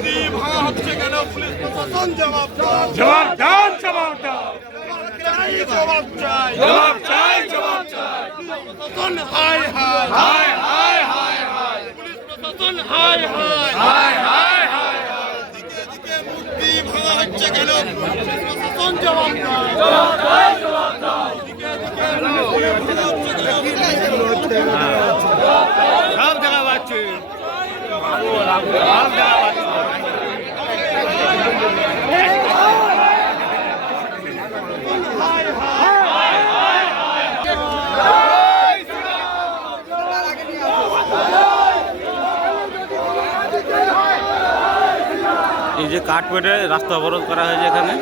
মূর্তি ভাঙা হচ্ছে কেন? পুলিশ প্রশাসন জবাব দাও, জবাব দাও, জবাব দাও, জবাব চাই, জবাব চাই, জবাব চাই। প্রশাসন হায় হায় হায় হায় হায় হায় পুলিশ প্রশাসন হায় হায় হায় হায় হায় দিকে দিকে মূর্তি ভাঙা হচ্ছে কেন? পুলিশ প্রশাসন জবাব দাও, জবাব দাও, জবাব দাও। দিকে দিকে মূর্তি ভাঙা হচ্ছে কেন? সব জায়গা পাচ্ছি, সব জায়গা পাচ্ছি। এই যে কাঠপেটে রাস্তা অবরোধ করা হয়েছে এখানে।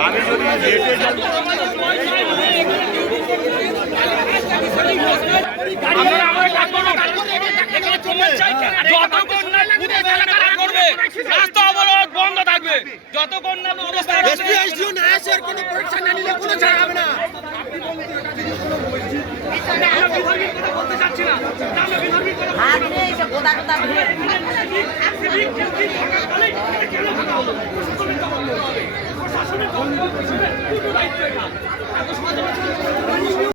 আমি যদি হেঁটে যাই রাস্তা অবরোধ বন্ধ থাকবে যতক্ষণ না কোনো পরীক্ষা না নিলে কোনো ছাড় হবে না। বলতে চাচ্ছি না হাত নিয়ে এসে গোদা গোদা প্রশাসনিক